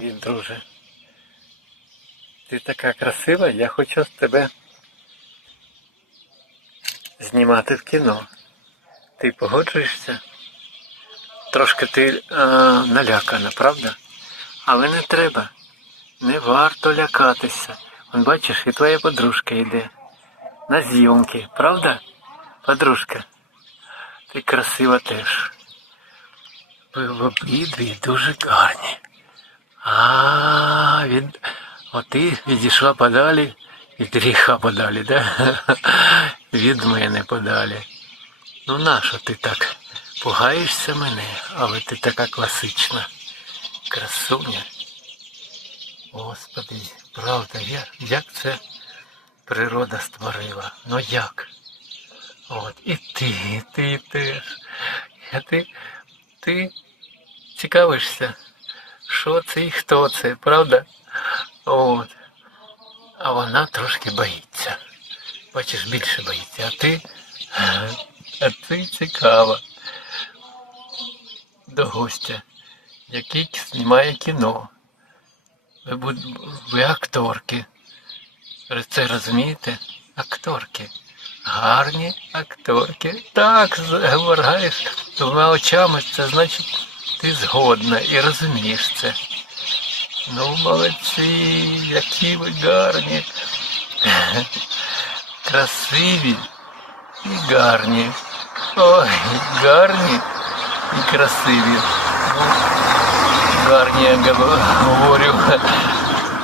Від друже. Ти така красива, я хочу з тебе знімати в кіно. Ти погоджуєшся? Трошки ти а, налякана, правда? Але не треба. Не варто лякатися. Вон бачиш, і твоя подружка йде. На зйомки, правда? Подружка. Ти красива теж. Ви обидві дуже гарні. А, від... Ти відійшла подалі від гріха подалі, да? Від мене подалі. Ну нащо ти так пугаєшся мене, але ти така класична. Красуня. Господи, правда, як, це природа створила? Ну як? От, і ти, і ти теж. А ти, ти цікавишся, що це і хто це, правда? От. А вона трошки боїться. Бачиш, більше боїться. А ти, а ти цікава. До гостя, який знімає кіно. Ви, буд- ви акторки. Це розумієте? Акторки. Гарні акторки. Так, говориш двома очами, це значить ти згодна і розумієш це. Ну, молодці, які ви гарні. Красиві і гарні. Ой, гарні і красиві. Ну, гарні, я говорю.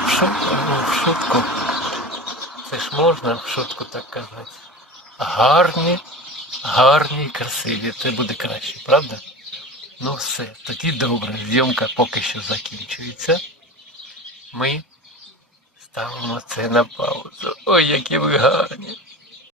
Шутку, в шутку. Це ж можна в шутку так казати. Гарні, гарні і красиві. Це буде краще, правда? Ну все, тоді добре. Зйомка поки що закінчується. Ми ставимо це на паузу. Ой, які ви гарні.